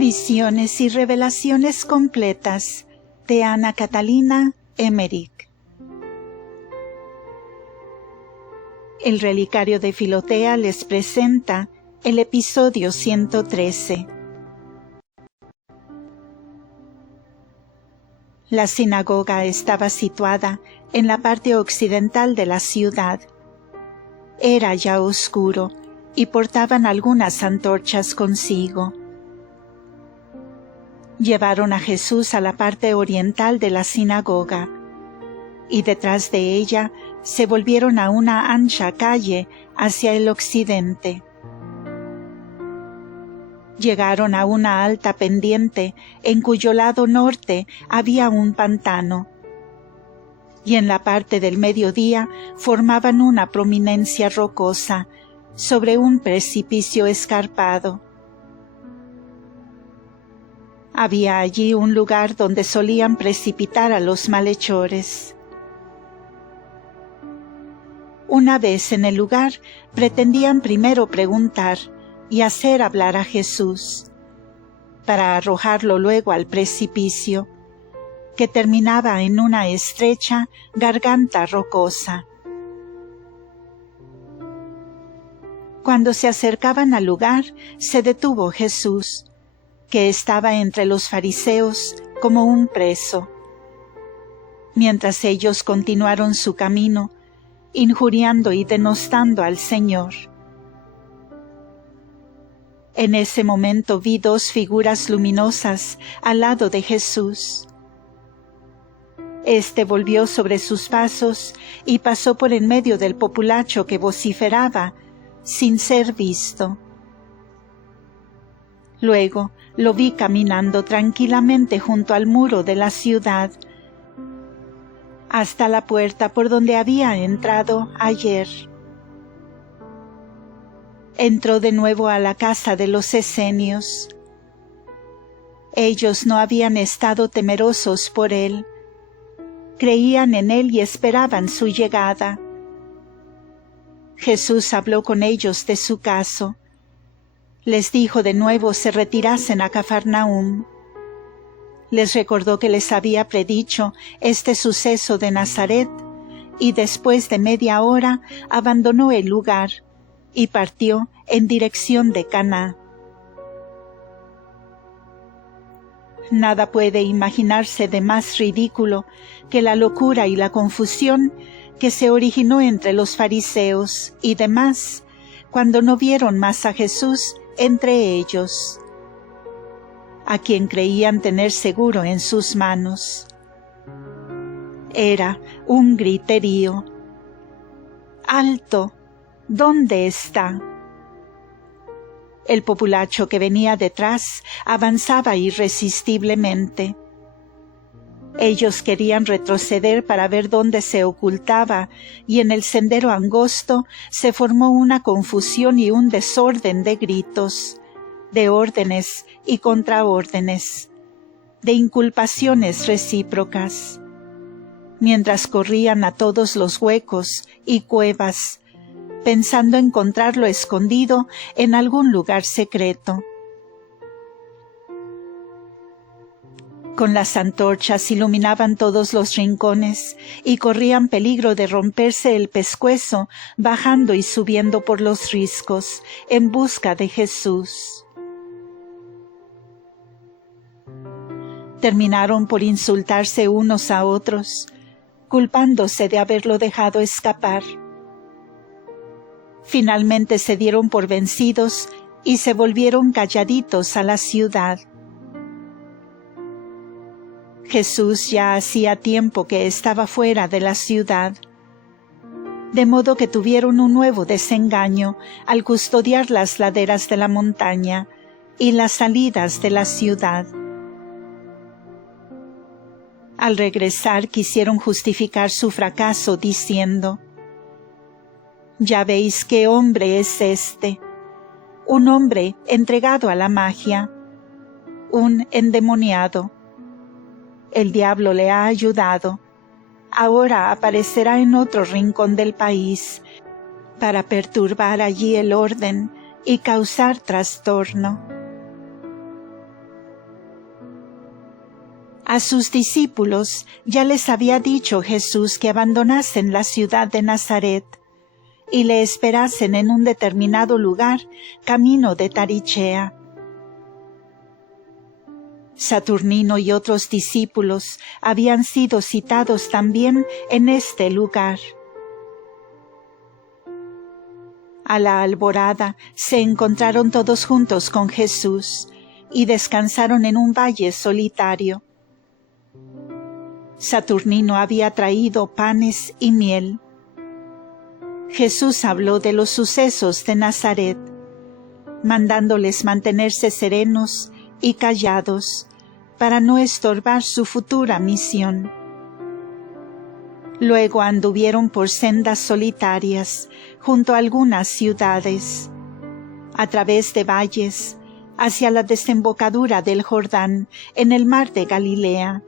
Visiones y revelaciones completas de Ana Catalina Emmerich. El Relicario de Filotea les presenta el episodio 113. La sinagoga estaba situada en la parte occidental de la ciudad. Era ya oscuro y portaban algunas antorchas consigo. Llevaron a Jesús a la parte oriental de la sinagoga, y detrás de ella se volvieron a una ancha calle hacia el occidente. Llegaron a una alta pendiente en cuyo lado norte había un pantano, y en la parte del mediodía formaban una prominencia rocosa sobre un precipicio escarpado. Había allí un lugar donde solían precipitar a los malhechores. Una vez en el lugar, pretendían primero preguntar y hacer hablar a Jesús, para arrojarlo luego al precipicio, que terminaba en una estrecha garganta rocosa. Cuando se acercaban al lugar, se detuvo Jesús, que estaba entre los fariseos como un preso. Mientras ellos continuaron su camino, injuriando y denostando al Señor. En ese momento vi dos figuras luminosas al lado de Jesús. Este volvió sobre sus pasos y pasó por en medio del populacho que vociferaba, sin ser visto. Luego lo vi caminando tranquilamente junto al muro de la ciudad, hasta la puerta por donde había entrado ayer. Entró de nuevo a la casa de los esenios. Ellos no habían estado temerosos por él, creían en él y esperaban su llegada. Jesús habló con ellos de su caso. Les dijo de nuevo se retirasen a Cafarnaúm. Les recordó que les había predicho este suceso de Nazaret, y después de media hora abandonó el lugar y partió en dirección de Caná. Nada puede imaginarse de más ridículo que la locura y la confusión que se originó entre los fariseos y demás cuando no vieron más a Jesús entre ellos, a quien creían tener seguro en sus manos. Era un griterío. ¡Alto! ¿Dónde está? El populacho que venía detrás avanzaba irresistiblemente. Ellos querían retroceder para ver dónde se ocultaba, y en el sendero angosto se formó una confusión y un desorden de gritos, de órdenes y contraórdenes, de inculpaciones recíprocas, mientras corrían a todos los huecos y cuevas, pensando encontrarlo escondido en algún lugar secreto. Con las antorchas iluminaban todos los rincones y corrían peligro de romperse el pescuezo bajando y subiendo por los riscos en busca de Jesús. Terminaron por insultarse unos a otros, culpándose de haberlo dejado escapar. Finalmente se dieron por vencidos y se volvieron calladitos a la ciudad. Jesús ya hacía tiempo que estaba fuera de la ciudad, de modo que tuvieron un nuevo desengaño al custodiar las laderas de la montaña y las salidas de la ciudad. Al regresar quisieron justificar su fracaso diciendo: «Ya veis qué hombre es este, un hombre entregado a la magia, un endemoniado. El diablo le ha ayudado. Ahora aparecerá en otro rincón del país para perturbar allí el orden y causar trastorno». A sus discípulos ya les había dicho Jesús que abandonasen la ciudad de Nazaret y le esperasen en un determinado lugar, camino de Tarichea. Saturnino y otros discípulos habían sido citados también en este lugar. A la alborada se encontraron todos juntos con Jesús y descansaron en un valle solitario. Saturnino había traído panes y miel. Jesús habló de los sucesos de Nazaret, mandándoles mantenerse serenos y callados para no estorbar su futura misión. Luego anduvieron por sendas solitarias junto a algunas ciudades, a través de valles, hacia la desembocadura del Jordán en el mar de Galilea.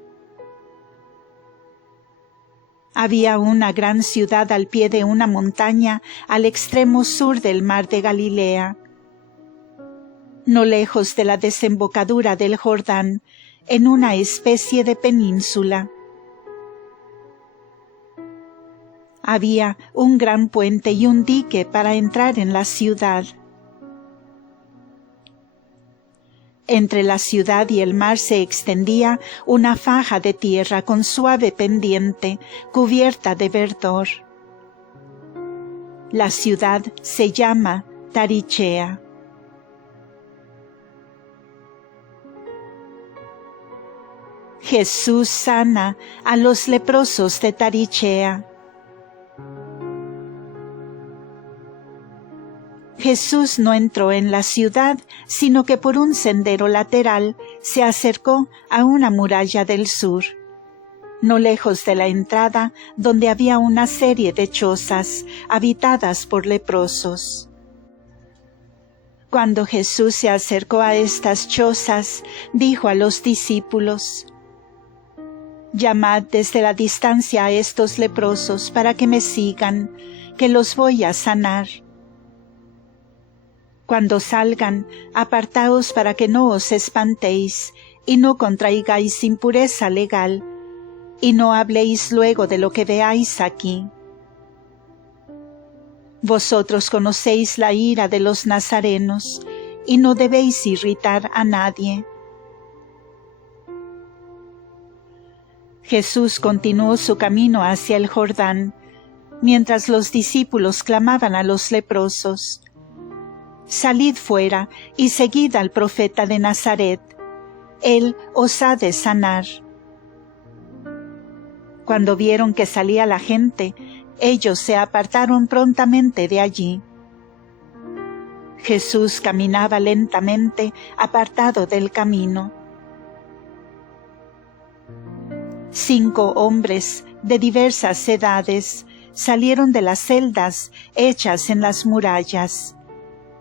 Había una gran ciudad al pie de una montaña al extremo sur del mar de Galilea. No lejos de la desembocadura del Jordán, en una especie de península. Había un gran puente y un dique para entrar en la ciudad. Entre la ciudad y el mar se extendía una faja de tierra con suave pendiente, cubierta de verdor. La ciudad se llama Tarichea. Jesús sana a los leprosos de Tarichea. Jesús no entró en la ciudad, sino que por un sendero lateral se acercó a una muralla del sur, no lejos de la entrada, donde había una serie de chozas habitadas por leprosos. Cuando Jesús se acercó a estas chozas, dijo a los discípulos: «Llamad desde la distancia a estos leprosos para que me sigan, que los voy a sanar. Cuando salgan, apartaos para que no os espantéis y no contraigáis impureza legal, y no habléis luego de lo que veáis aquí. Vosotros conocéis la ira de los nazarenos, y no debéis irritar a nadie». Jesús continuó su camino hacia el Jordán, mientras los discípulos clamaban a los leprosos: «Salid fuera y seguid al profeta de Nazaret, él os ha de sanar». Cuando vieron que salía la gente, ellos se apartaron prontamente de allí. Jesús caminaba lentamente, apartado del camino. 5 hombres de diversas edades salieron de las celdas hechas en las murallas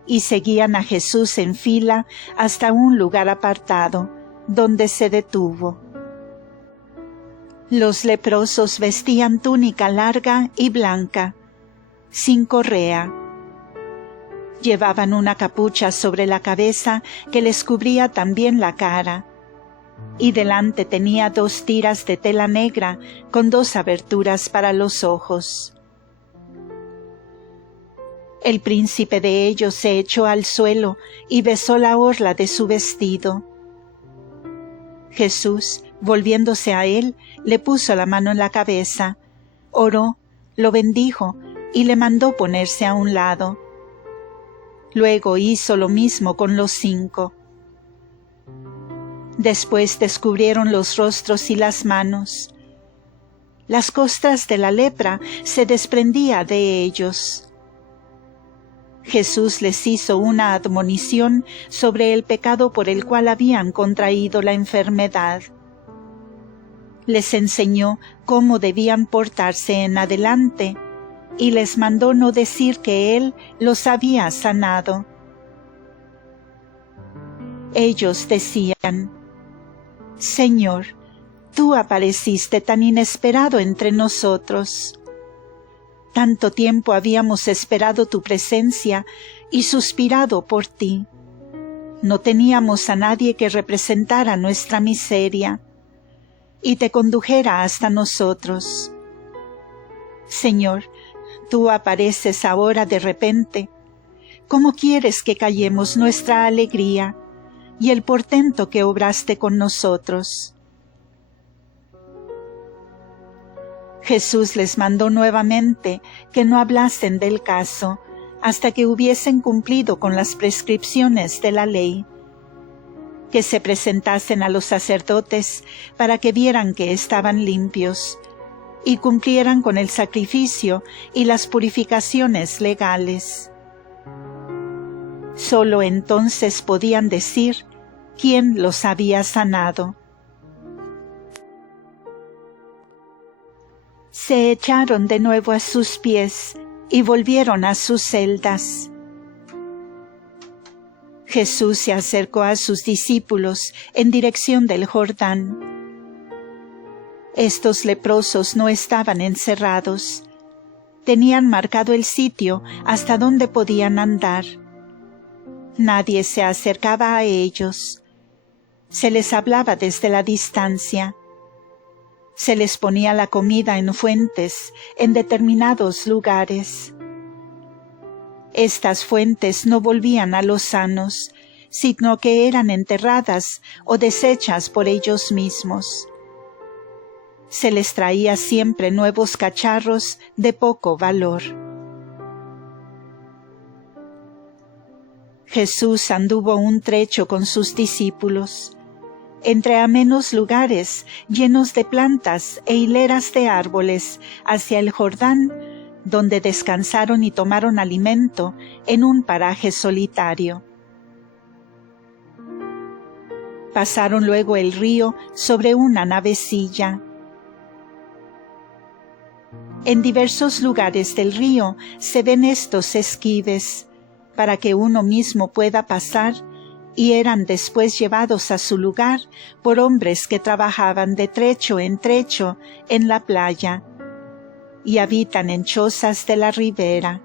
y seguían a Jesús en fila hasta un lugar apartado, donde se detuvo. Los leprosos vestían túnica larga y blanca, sin correa. Llevaban una capucha sobre la cabeza que les cubría también la cara, y delante tenía 2 tiras de tela negra con 2 aberturas para los ojos. El príncipe de ellos se echó al suelo y besó la orla de su vestido. Jesús, volviéndose a él, le puso la mano en la cabeza, oró, lo bendijo y le mandó ponerse a un lado. Luego hizo lo mismo con los 5. Después descubrieron los rostros y las manos. Las costras de la lepra se desprendía de ellos. Jesús les hizo una admonición sobre el pecado por el cual habían contraído la enfermedad. Les enseñó cómo debían portarse en adelante y les mandó no decir que Él los había sanado. Ellos decían: «Señor, tú apareciste tan inesperado entre nosotros. Tanto tiempo habíamos esperado tu presencia y suspirado por ti. No teníamos a nadie que representara nuestra miseria. y te condujera hasta nosotros. Señor, tú apareces ahora de repente. ¿Cómo quieres que callemos nuestra alegría y el portento que obraste con nosotros? Jesús les mandó nuevamente que no hablasen del caso hasta que hubiesen cumplido con las prescripciones de la ley, que se presentasen a los sacerdotes para que vieran que estaban limpios y cumplieran con el sacrificio y las purificaciones legales. Solo entonces podían decir quién los había sanado. Se echaron de nuevo a sus pies y volvieron a sus celdas. Jesús se acercó a sus discípulos en dirección del Jordán. Estos leprosos no estaban encerrados. Tenían marcado el sitio hasta donde podían andar. Nadie se acercaba a ellos. Se les hablaba desde la distancia. Se les ponía la comida en fuentes en determinados lugares. Estas fuentes no volvían a los sanos, sino que eran enterradas o deshechas por ellos mismos. Se les traía siempre nuevos cacharros de poco valor. Jesús anduvo un trecho con sus discípulos, entre amenos lugares llenos de plantas e hileras de árboles, hacia el Jordán, donde descansaron y tomaron alimento en un paraje solitario. Pasaron luego el río sobre una navecilla. En diversos lugares del río se ven estos esquives, para que uno mismo pueda pasar, y eran después llevados a su lugar por hombres que trabajaban de trecho en trecho en la playa, y habitan en chozas de la ribera.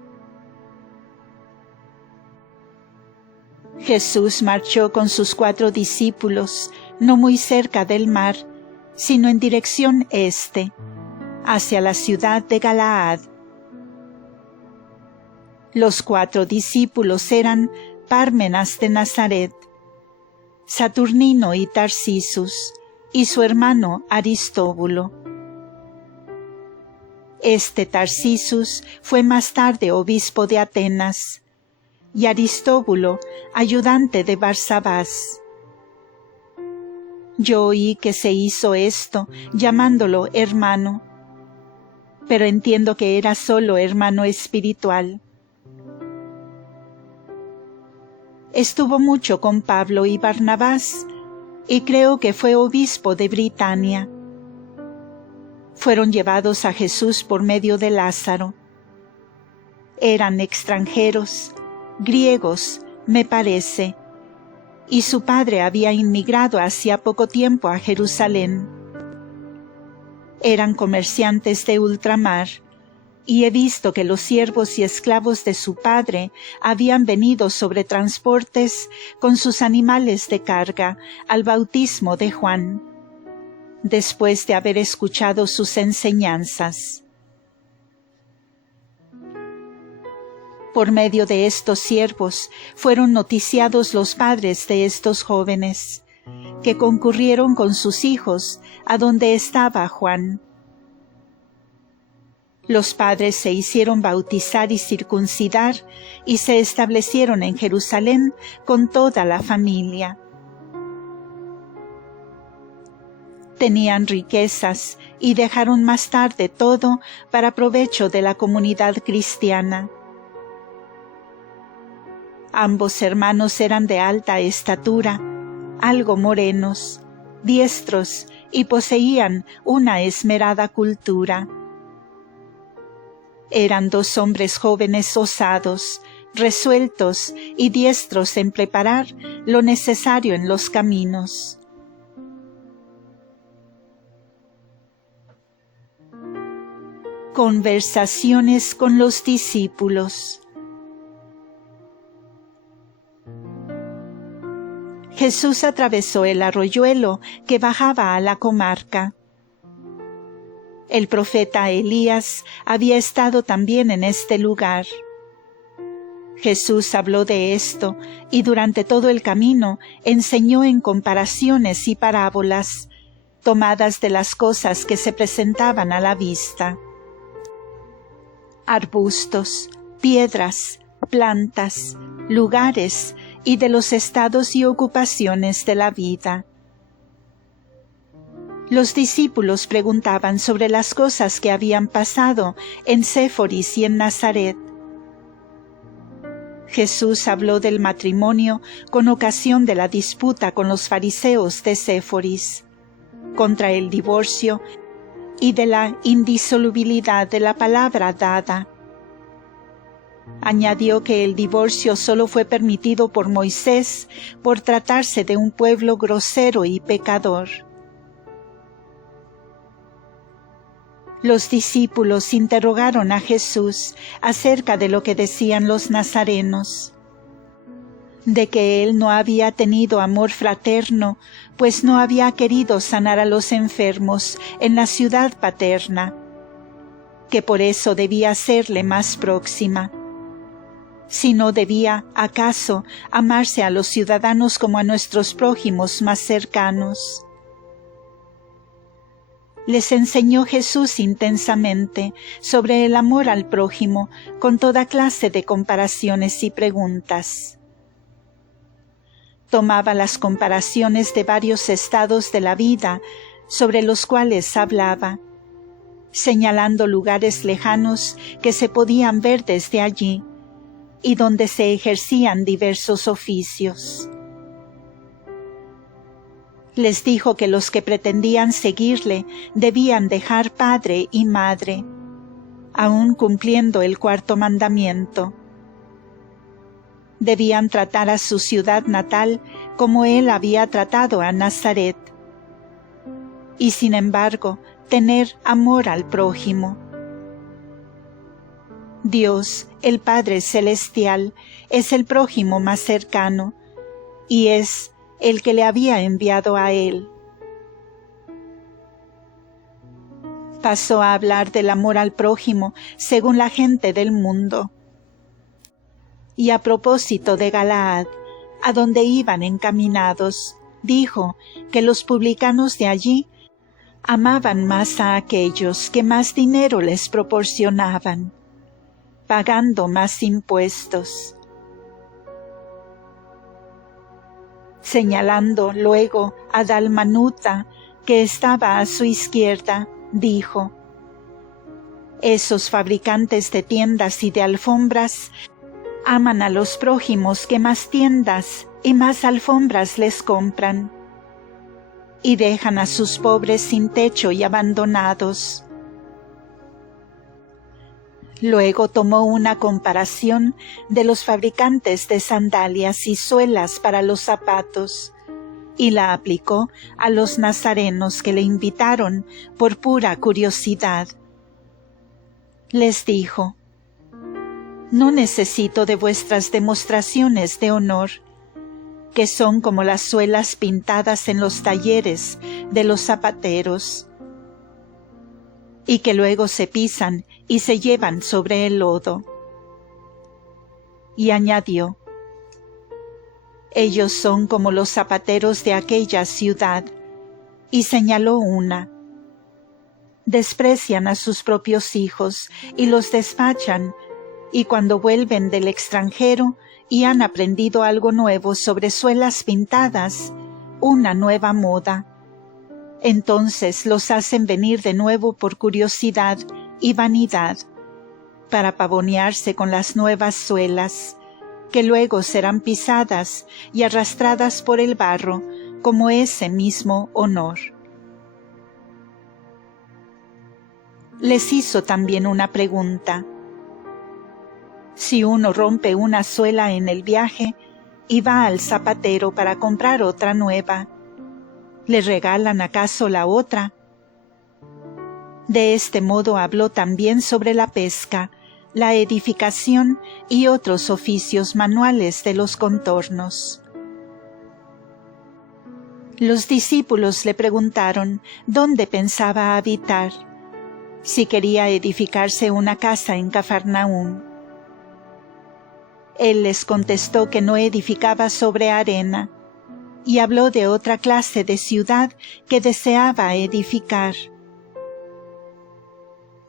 Jesús marchó con sus 4 discípulos, no muy cerca del mar, sino en dirección este, hacia la ciudad de Galaad. Los 4 discípulos eran Pármenas de Nazaret, Saturnino y Tarsisus, y su hermano Aristóbulo. Este Tarsisus fue más tarde obispo de Atenas, y Aristóbulo ayudante de Barsabás. Yo oí que se hizo esto, llamándolo hermano, pero entiendo que era solo hermano espiritual. Estuvo mucho con Pablo y Barnabás, y creo que fue obispo de Britania. Fueron llevados a Jesús por medio de Lázaro. Eran extranjeros, griegos, me parece, y su padre había inmigrado hacía poco tiempo a Jerusalén. Eran comerciantes de ultramar, y he visto que los siervos y esclavos de su padre habían venido sobre transportes con sus animales de carga al bautismo de Juan, después de haber escuchado sus enseñanzas. Por medio de estos siervos fueron noticiados los padres de estos jóvenes, que concurrieron con sus hijos a donde estaba Juan. Los padres se hicieron bautizar y circuncidar y se establecieron en Jerusalén con toda la familia. Tenían riquezas y dejaron más tarde todo para provecho de la comunidad cristiana. Ambos hermanos eran de alta estatura, algo morenos, diestros y poseían una esmerada cultura. Eran 2 hombres jóvenes osados, resueltos y diestros en preparar lo necesario en los caminos. Conversaciones con los discípulos. Jesús atravesó el arroyuelo que bajaba a la comarca, El profeta Elías había estado también en este lugar. Jesús habló de esto y durante todo el camino enseñó en comparaciones y parábolas, tomadas de las cosas que se presentaban a la vista. Arbustos, piedras, plantas, lugares y de los estados y ocupaciones de la vida. Los discípulos preguntaban sobre las cosas que habían pasado en Séforis y en Nazaret. Jesús habló del matrimonio con ocasión de la disputa con los fariseos de Séforis, contra el divorcio y de la indisolubilidad de la palabra dada. Añadió que el divorcio solo fue permitido por Moisés por tratarse de un pueblo grosero y pecador. Los discípulos interrogaron a Jesús acerca de lo que decían los nazarenos, de que él no había tenido amor fraterno, pues no había querido sanar a los enfermos en la ciudad paterna, que por eso debía serle más próxima. Si no debía, acaso, amarse a los ciudadanos como a nuestros prójimos más cercanos. Les enseñó Jesús intensamente sobre el amor al prójimo con toda clase de comparaciones y preguntas. Tomaba las comparaciones de varios estados de la vida sobre los cuales hablaba, señalando lugares lejanos que se podían ver desde allí y donde se ejercían diversos oficios. Les dijo que los que pretendían seguirle debían dejar padre y madre, aun cumpliendo el cuarto mandamiento. Debían tratar a su ciudad natal como él había tratado a Nazaret, y sin embargo tener amor al prójimo. Dios, el Padre Celestial, es el prójimo más cercano, y es el que le había enviado a él. Pasó a hablar del amor al prójimo según la gente del mundo. Y a propósito de Galaad, a donde iban encaminados, dijo que los publicanos de allí amaban más a aquellos que más dinero les proporcionaban, pagando más impuestos. Señalando luego a Dalmanuta, que estaba a su izquierda, dijo: Esos fabricantes de tiendas y de alfombras aman a los prójimos que más tiendas y más alfombras les compran, y dejan a sus pobres sin techo y abandonados. Luego tomó una comparación de los fabricantes de sandalias y suelas para los zapatos, y la aplicó a los nazarenos que le invitaron por pura curiosidad. Les dijo: No necesito de vuestras demostraciones de honor, que son como las suelas pintadas en los talleres de los zapateros, y que luego se pisan y se llevan sobre el lodo. Y añadió: Ellos son como los zapateros de aquella ciudad, y señaló una. Desprecian a sus propios hijos y los despachan, y cuando vuelven del extranjero y han aprendido algo nuevo sobre suelas pintadas, una nueva moda, entonces los hacen venir de nuevo por curiosidad y vanidad, para pavonearse con las nuevas suelas, que luego serán pisadas y arrastradas por el barro como ese mismo honor. Les hizo también una pregunta: Si uno rompe una suela en el viaje y va al zapatero para comprar otra nueva, ¿le regalan acaso la otra? De este modo habló también sobre la pesca, la edificación y otros oficios manuales de los contornos. Los discípulos le preguntaron dónde pensaba habitar, si quería edificarse una casa en Cafarnaúm. Él les contestó que no edificaba sobre arena, y habló de otra clase de ciudad que deseaba edificar.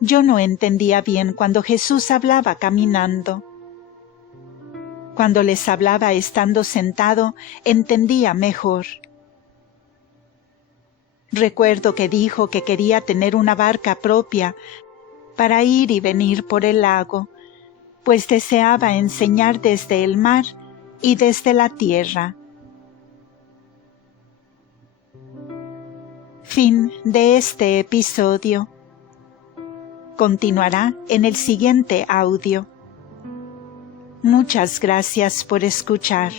Yo no entendía bien cuando Jesús hablaba caminando. Cuando les hablaba estando sentado, entendía mejor. Recuerdo que dijo que quería tener una barca propia para ir y venir por el lago, pues deseaba enseñar desde el mar y desde la tierra. Fin de este episodio. Continuará en el siguiente audio. Muchas gracias por escuchar.